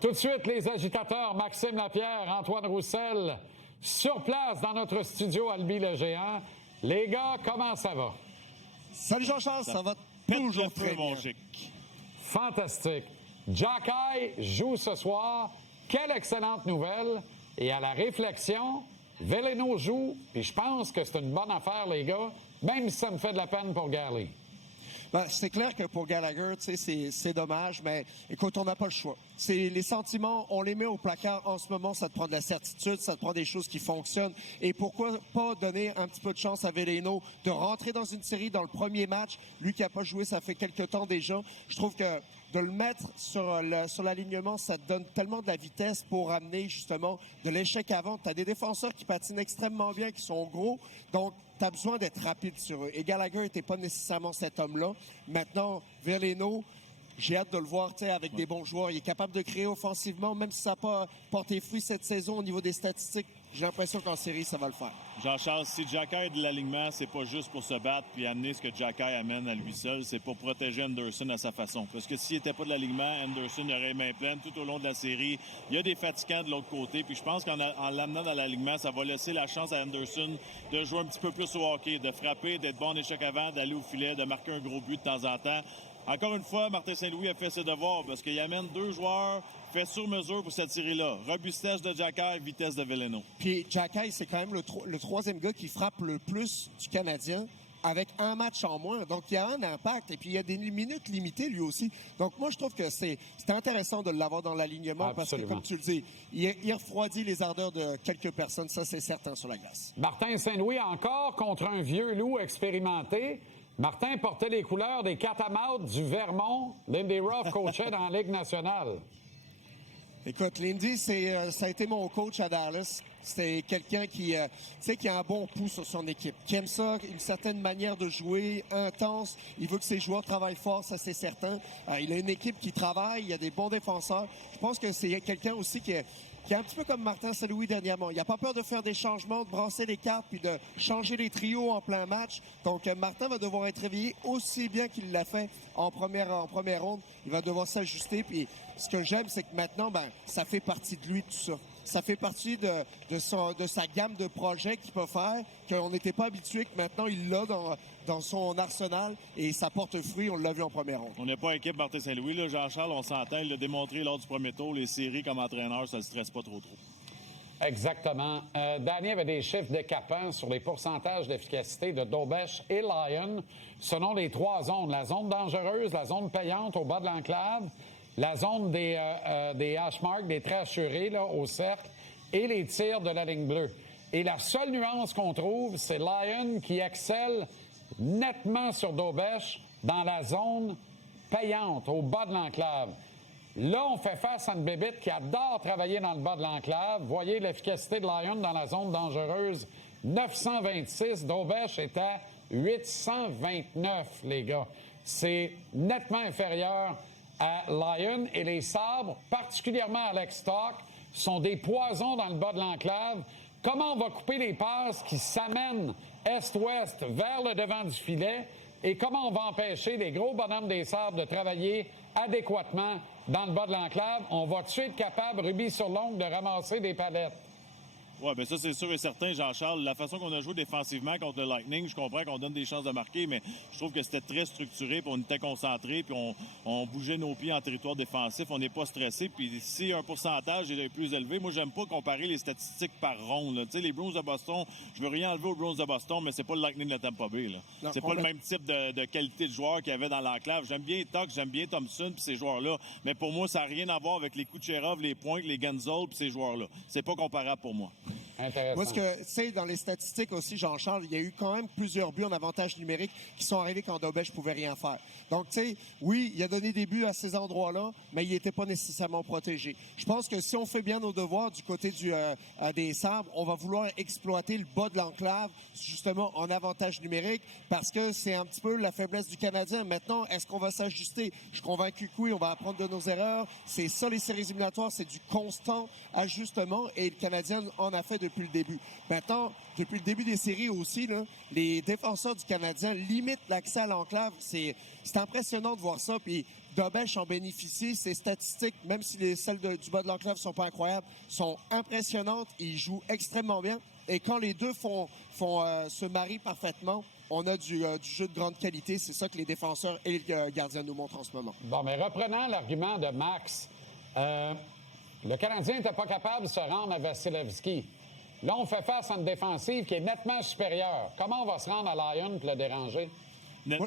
Tout de suite, les agitateurs, Maxime Lapierre, Antoine Roussel, sur place dans notre studio Albi le Géant. Les gars, comment ça va? Salut Jean-Charles, ça va toujours très bien. Fantastique. Jacky joue ce soir. Quelle excellente nouvelle. Et à la réflexion, Veleno joue, puis je pense que c'est une bonne affaire, les gars, même si ça me fait de la peine pour Garley. Ben, c'est clair que pour Gallagher, c'est dommage, mais écoute, on n'a pas le choix. Les sentiments, on les met au placard en ce moment, ça te prend de la certitude, ça te prend des choses qui fonctionnent. Et pourquoi pas donner un petit peu de chance à Veleno de rentrer dans une série dans le premier match, lui qui a pas joué, ça fait quelque temps déjà. Je trouve que de le mettre sur l'alignement, ça te donne tellement de la vitesse pour amener justement de l'échec avant. Tu as des défenseurs qui patinent extrêmement bien, qui sont gros, donc tu as besoin d'être rapide sur eux. Et Gallagher n'était pas nécessairement cet homme-là. Maintenant, Veleno, j'ai hâte de le voir avec des bons joueurs. Il est capable de créer offensivement, même si ça n'a pas porté fruit cette saison au niveau des statistiques. J'ai l'impression qu'en série, ça va le faire. Jean-Charles, si Jacky est de l'alignement, c'est pas juste pour se battre puis amener ce que Jacky amène à lui seul, c'est pour protéger Anderson à sa façon. Parce que s'il n'était pas de l'alignement, Anderson il aurait les mains pleines tout au long de la série. Il y a des fatigants de l'autre côté, puis je pense qu'en l'amenant dans l'alignement, ça va laisser la chance à Anderson de jouer un petit peu plus au hockey, de frapper, d'être bon en échec avant, d'aller au filet, de marquer un gros but de temps en temps. Encore une fois, Martin Saint-Louis a fait ses devoirs parce qu'il amène deux joueurs faits sur mesure pour cette série-là. Robustesse de Jacky, vitesse de Veleno. Puis Jacky, c'est quand même le troisième gars qui frappe le plus du Canadien avec un match en moins. Donc, il y a un impact et puis il y a des minutes limitées lui aussi. Donc, moi, je trouve que c'est intéressant de l'avoir dans l'alignement parce que, comme tu le dis, il refroidit les ardeurs de quelques personnes. Ça, c'est certain sur la glace. Martin Saint-Louis, encore contre un vieux loup expérimenté. Martin portait les couleurs des Catamounts du Vermont. Lindy Ruff coachait dans la Ligue nationale. Écoute, Lindy, ça a été mon coach à Dallas. C'est quelqu'un qui a un bon pouls sur son équipe, qui aime ça, une certaine manière de jouer, intense. Il veut que ses joueurs travaillent fort, ça c'est certain. Il a une équipe qui travaille, il y a des bons défenseurs. Je pense que c'est quelqu'un aussi qui est un petit peu comme Martin Saint-Louis dernièrement. Il n'a pas peur de faire des changements, de brasser les cartes, puis de changer les trios en plein match. Donc, Martin va devoir être réveillé aussi bien qu'il l'a fait en première ronde. Il va devoir s'ajuster. Puis, ce que j'aime, c'est que maintenant, ça fait partie de lui, tout ça. Ça fait partie de sa gamme de projets qu'il peut faire, qu'on n'était pas habitué, que maintenant il l'a dans son arsenal et ça porte fruit, on l'a vu en première ronde. On n'est pas équipe Martin Saint-Louis, là, Jean-Charles, on s'entend, il l'a démontré lors du premier tour, les séries comme entraîneur, ça ne stresse pas trop. Exactement. Danny avait des chiffres décapants sur les pourcentages d'efficacité de Dobesch et Lyon selon les trois zones. La zone dangereuse, la zone payante au bas de l'enclave, la zone des hash marks, des traits assurés là, au cercle et les tirs de la ligne bleue. Et la seule nuance qu'on trouve, c'est Lyon qui excelle nettement sur Dobesch dans la zone payante, au bas de l'enclave. Là, on fait face à une bébite qui adore travailler dans le bas de l'enclave. Voyez l'efficacité de Lyon dans la zone dangereuse. 926. Dobesch est à 829, les gars. C'est nettement inférieur à Lyon. Et les Sabres, particulièrement Alex Stock, sont des poisons dans le bas de l'enclave. Comment on va couper les passes qui s'amènent est-ouest vers le devant du filet? Et comment on va empêcher les gros bonhommes des Sabres de travailler adéquatement dans le bas de l'enclave? On va-tu être capable, rubis sur l'ongle, de ramasser des palettes? Oui, bien ça, c'est sûr et certain, Jean-Charles. La façon qu'on a joué défensivement contre le Lightning, je comprends qu'on donne des chances de marquer, mais je trouve que c'était très structuré, puis on était concentré, puis on bougeait nos pieds en territoire défensif, on n'est pas stressé. Puis si un pourcentage est plus élevé, moi, j'aime pas comparer les statistiques par ronde. Tu sais, les Bruins de Boston, je veux rien enlever aux Bruins de Boston, mais c'est pas le Lightning de Tampa Bay. Là. C'est pas le même type de qualité de joueur qu'il y avait dans l'enclave. J'aime bien Tuck, j'aime bien Thompson, puis ces joueurs-là, mais pour moi, ça n'a rien à voir avec les Kucherov, les Points, les Genzel, puis ces joueurs-là. C'est pas comparable pour moi. Intéressant. Moi, ce que, tu sais, dans les statistiques aussi, Jean-Charles, il y a eu quand même plusieurs buts en avantage numérique qui sont arrivés quand Dobesch pouvait rien faire. Donc, tu sais, oui, il a donné des buts à ces endroits-là, mais il n'était pas nécessairement protégé. Je pense que si on fait bien nos devoirs du côté des Sabres, on va vouloir exploiter le bas de l'enclave, justement, en avantage numérique, parce que c'est un petit peu la faiblesse du Canadien. Maintenant, est-ce qu'on va s'ajuster? Je suis convaincu que oui, on va apprendre de nos erreurs. C'est ça, les séries éliminatoires, c'est du constant ajustement, et le Canadien en a fait de depuis le début. Maintenant, depuis le début des séries aussi, là, les défenseurs du Canadien limitent l'accès à l'enclave. C'est impressionnant de voir ça. Puis Dobèche en bénéficie. Ses statistiques, même si celles du bas de l'enclave sont pas incroyables, sont impressionnantes. Il joue extrêmement bien. Et quand les deux se marient parfaitement, on a du jeu de grande qualité. C'est ça que les défenseurs et les gardiens nous montrent en ce moment. Bon, mais reprenant l'argument de Max, le Canadien n'était pas capable de se rendre à Vasilevski. Là, on fait face à une défensive qui est nettement supérieure. Comment on va se rendre à Lyon pour le déranger?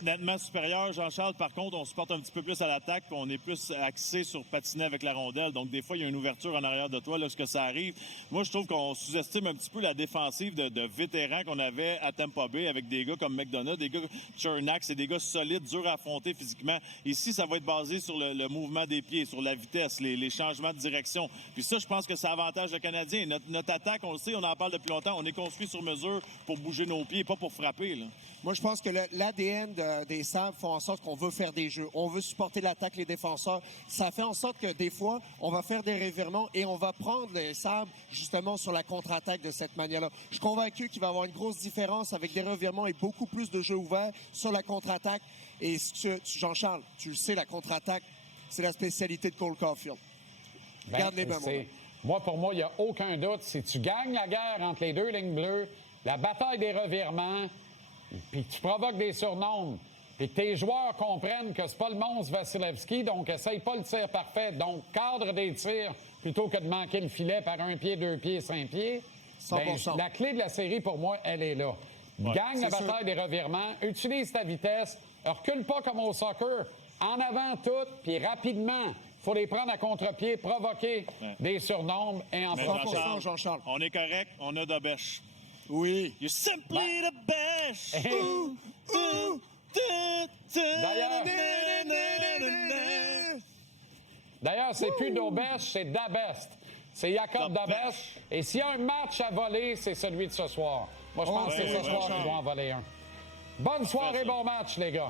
Nettement supérieur, Jean-Charles. Par contre, on se porte un petit peu plus à l'attaque, puis on est plus axé sur patiner avec la rondelle. Donc, des fois, il y a une ouverture en arrière de toi lorsque ça arrive. Moi, je trouve qu'on sous-estime un petit peu la défensive de vétérans qu'on avait à Tampa Bay avec des gars comme McDonough, des gars Chernak, c'est des gars solides, durs à affronter physiquement. Ici, ça va être basé sur le mouvement des pieds, sur la vitesse, les changements de direction. Puis ça, je pense que ça avantage le Canadien. Notre attaque, on le sait, on en parle depuis longtemps, on est construit sur mesure pour bouger nos pieds, pas pour frapper, là. Moi, je pense que l'ADN des Sabres font en sorte qu'on veut faire des jeux. On veut supporter l'attaque, les défenseurs. Ça fait en sorte que des fois, on va faire des revirements et on va prendre les Sabres justement sur la contre-attaque de cette manière-là. Je suis convaincu qu'il va y avoir une grosse différence avec des revirements et beaucoup plus de jeux ouverts sur la contre-attaque. Et Jean-Charles, tu le sais, la contre-attaque, c'est la spécialité de Cole Caulfield. Regarde les mêmes. Pour moi, il n'y a aucun doute. Si tu gagnes la guerre entre les deux lignes bleues, la bataille des revirements, puis tu provoques des surnombres, puis que tes joueurs comprennent que c'est pas le monstre Vasilevski, donc essaye pas le tir parfait, donc cadre des tirs plutôt que de manquer le filet par 1 pied, 2 pieds, 5 pieds. 100%. La clé de la série, pour moi, elle est là. Ouais, gagne la bataille des revirements, utilise ta vitesse, recule pas comme au soccer, en avant tout, puis rapidement. Il faut les prendre à contre-pied, provoquer des surnombres et en faire. Jean-Charles. On est correct, on a Dobèche. Oui. You're simply the best. D'ailleurs, c'est plus Dobèche, c'est Dabest. C'est Jacob Dabest. Et s'il y a un match à voler, c'est celui de ce soir. Moi, je pense que c'est ce soir qu'ils vont en voler un. Bonne soirée, bon match, les gars.